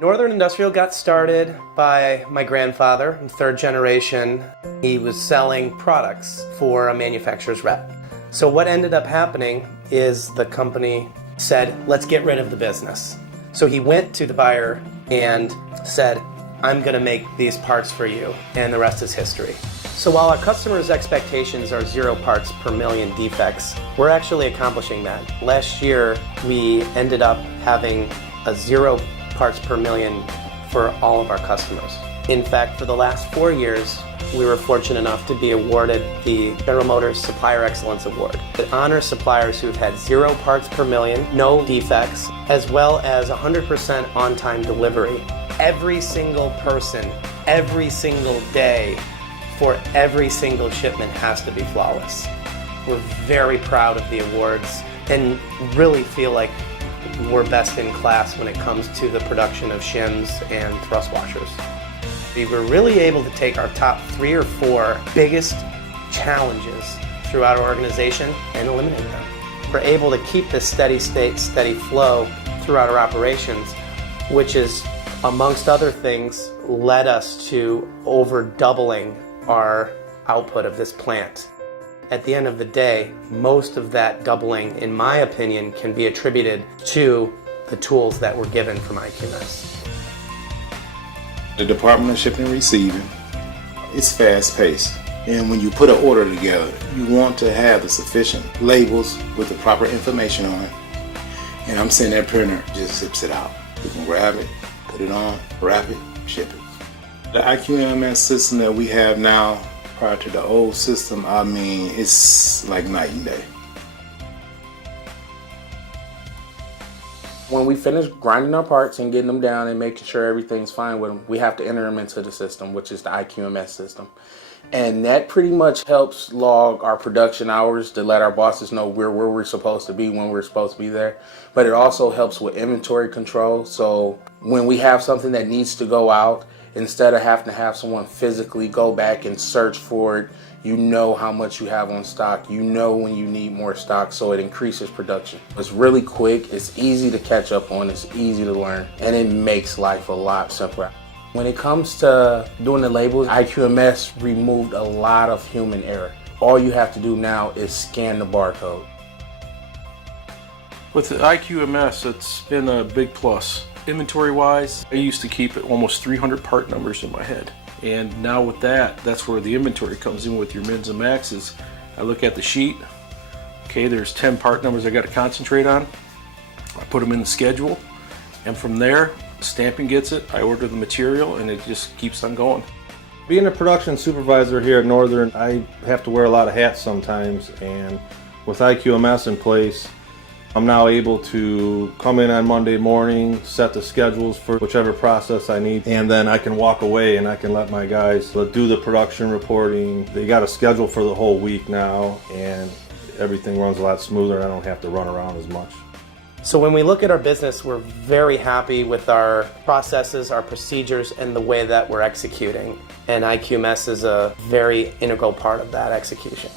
Northern Industrial got started by my grandfather, third generation. He was selling products for a manufacturer's rep. So what ended up happening is the company said, let's get rid of the business. So he went to the buyer and said, I'm going to make these parts for you, and the rest is history. So while our customers' expectations are 0 parts per million defects, we're actually accomplishing that. Last year, we ended up having a 0 parts per million for all of our customers. In fact, for the last 4 years, we were fortunate enough to be awarded the General Motors Supplier Excellence Award. It honors suppliers who've had 0 parts per million, no defects, as well as 100% on-time delivery. Every single person, every single day, for every single shipment has to be flawless. We're very proud of the awards and really feel like we're best in class when it comes to the production of shims and thrust washers. We were really able to take our top 3 or 4 biggest challenges throughout our organization and eliminate them. We're able to keep this steady state, steady flow throughout our operations, which is, amongst other things, led us to over doubling our output of this plant. At the end of the day, most of that doubling, in my opinion, can be attributed to the tools that were given from IQMS. The Department of Shipping and Receiving is fast-paced, and when you put an order together, you want to have the sufficient labels with the proper information on it. And I'm saying that printer just zips it out. You can grab it, put it on, wrap it, ship it. The IQMS system that we have now, prior to the old system, I mean, it's like night and day. When we finish grinding our parts and getting them down and making sure everything's fine with them, we have to enter them into the system, which is the IQMS system. And that pretty much helps log our production hours to let our bosses know where we're supposed to be when we're supposed to be there. But it also helps with inventory control. So when we have something that needs to go out, instead of having to have someone physically go back and search for it, you know how much you have on stock. You know when you need more stock, so it increases production. It's really quick, it's easy to catch up on, it's easy to learn, and it makes life a lot simpler. When it comes to doing the labels, IQMS removed a lot of human error. All you have to do now is scan the barcode. With the IQMS, it's been a big plus. Inventory-wise, I used to keep almost 300 part numbers in my head. And now with that, that's where the inventory comes in with your mins and maxes. I look at the sheet. Okay, there's 10 part numbers I got to concentrate on. I put them in the schedule. And from there, stamping gets it. I order the material and it just keeps on going. Being a production supervisor here at Northern, I have to wear a lot of hats sometimes. And with IQMS in place, I'm now able to come in on Monday morning, set the schedules for whichever process I need, and then I can walk away and I can let my guys do the production reporting. They got a schedule for the whole week now, and everything runs a lot smoother and I don't have to run around as much. So when we look at our business, we're very happy with our processes, our procedures, and the way that we're executing. And IQMS is a very integral part of that execution.